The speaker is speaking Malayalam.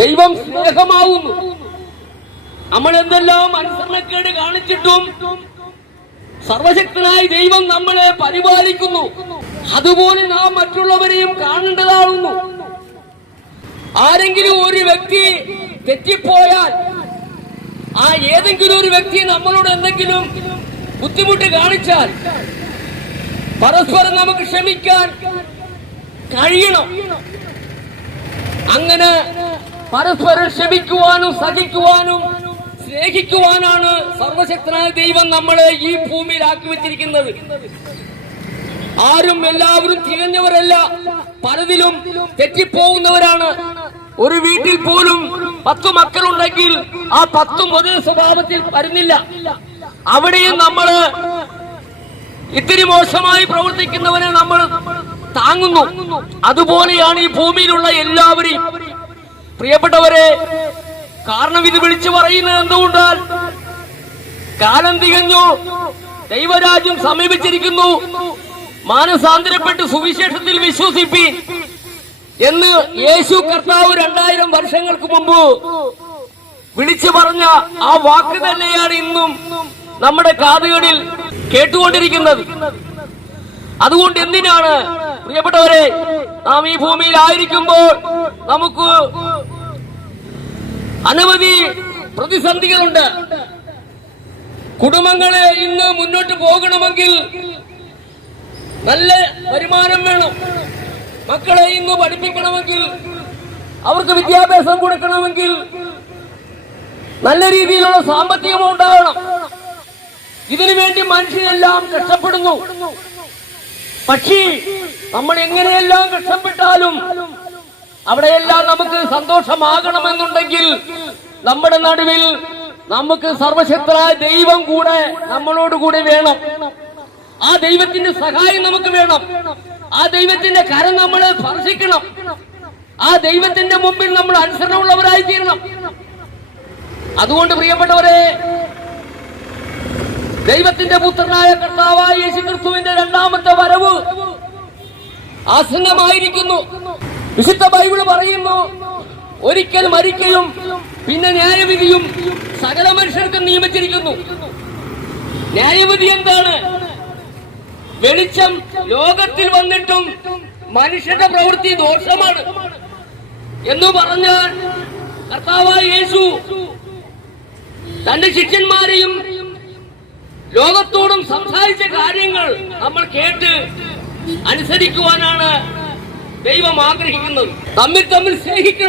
ദൈവം സ്നേഹമാവുന്നു. നമ്മൾ എന്തെല്ലാം അനുസരണക്കേട് കാണിച്ചിട്ടും സർവശക്തനായ ദൈവം നമ്മളെ പരിപാലിക്കുന്നു. അതുപോലെ നാം മറ്റുള്ളവരെയും കാണേണ്ടതാകുന്നു. ആരെങ്കിലും ഒരു വ്യക്തി തെറ്റിപ്പോയാൽ ആ ഏതെങ്കിലും ഒരു വ്യക്തി നമ്മളോട് എന്തെങ്കിലും ബുദ്ധിമുട്ട് കാണിച്ചാൽ പരസ്പരം നമുക്ക് ക്ഷമിക്കാൻ കഴിയണം. അങ്ങനെ പരസ്പരം ക്ഷമിക്കുവാനും സഹിക്കുവാനും സ്നേഹിക്കുവാനാണ് സർവശക്തനായ ദൈവം നമ്മളെ ഈ ഭൂമിയിലാക്കി വെച്ചിരിക്കുന്നത്. ആരും എല്ലാവരും തികഞ്ഞവരല്ല, പലതിലും തെറ്റിപ്പോകുന്നവരാണ്. ഒരു വീട്ടിൽ പോലും 10 മക്കളുണ്ടെങ്കിൽ ആ 10 ഒരേ സ്വഭാവത്തിൽ വരുന്നില്ല. അവിടെയും നമ്മള് ഇത്തിരി മോശമായി പ്രവർത്തിക്കുന്നവനെ നമ്മൾ താങ്ങുന്നു. അതുപോലെയാണ് ഈ ഭൂമിയിലുള്ള എല്ലാവരെയും. പ്രിയപ്പെട്ടവരെ, കാരണം ഇത് വിളിച്ചു പറയുന്നത് എന്തുകൊണ്ടാൽ കാലം തികഞ്ഞു, ദൈവരാജ്യം സമീപിച്ചിരിക്കുന്നു, മാനസാന്തരപ്പെട്ട് സുവിശേഷത്തിൽ വിശ്വസിപ്പീൻ എന്ന് യേശു കർത്താവ് 2000 വർഷങ്ങൾക്ക് മുമ്പ് വിളിച്ചു പറഞ്ഞ ആ വാക്ക് തന്നെയാണ് ഇന്നും നമ്മുടെ കാതുകളിൽ കേട്ടുകൊണ്ടിരിക്കുന്നത്. അതുകൊണ്ട് എന്തിനാണ് പ്രിയപ്പെട്ടവരെ നാം ഈ ഭൂമിയിൽ ആയിരിക്കുമ്പോൾ നമുക്ക് അനവധി പ്രതിസന്ധികളുണ്ട്. കുടുംബങ്ങളെ ഇന്ന് മുന്നോട്ട് പോകണമെങ്കിൽ നല്ല വരുമാനം വേണം. മക്കളെ ഇന്ന് പഠിപ്പിക്കണമെങ്കിൽ, അവർക്ക് വിദ്യാഭ്യാസം കൊടുക്കണമെങ്കിൽ നല്ല രീതിയിലുള്ള സാമ്പത്തികം ഉണ്ടാവണം. ഇതിനു വേണ്ടി മനുഷ്യരെല്ലാം കഷ്ടപ്പെടുന്നു. പക്ഷേ നമ്മൾ എങ്ങനെയെല്ലാം കഷ്ടപ്പെട്ടാലും അവിടെയെല്ലാം നമുക്ക് സന്തോഷമാകണമെന്നുണ്ടെങ്കിൽ നമ്മുടെ നടുവിൽ നമുക്ക് സർവശക്തനായ ദൈവം കൂടെ നമ്മളോടുകൂടി വേണം. ആ ദൈവത്തിന്റെ സഹായം നമുക്ക് വേണം. ആ ദൈവത്തിന്റെ കരം നമ്മൾ സ്പർശിക്കണം. ആ ദൈവത്തിന്റെ മുമ്പിൽ നമ്മൾ അനുസരണമുള്ളവരായി തീരണം. അതുകൊണ്ട് പ്രിയപ്പെട്ടവരെ, ദൈവത്തിന്റെ പുത്രനായ കർത്താവായ യേശുക്രിസ്തുവിന്റെ 2ാമത്തെ വരവ് ആസന്നമായിരിക്കുന്നു. വിശുദ്ധ ബൈബിൾ പറയുന്നു, ഒരിക്കൽ മരിക്കലും പിന്നെ ന്യായവിധിയും സകല മനുഷ്യർക്കും നിയമിച്ചിരിക്കുന്നു. ന്യായവിധി എന്താണ്? വെളിച്ചം ലോകത്തിൽ വന്നിട്ടും മനുഷ്യന്റെ പ്രവൃത്തി ദോഷമാണ് എന്ന് പറഞ്ഞാൽ കർത്താവായ യേശു തന്റെ ശിഷ്യന്മാരെയും ലോകത്തോടും സംസാരിച്ച കാര്യങ്ങൾ നമ്മൾ കേട്ട് അനുസരിക്കുവാനാണ് ദൈവം ആഗ്രഹിക്കുന്നത്. തമ്മിൽ സ്നേഹിക്കണം.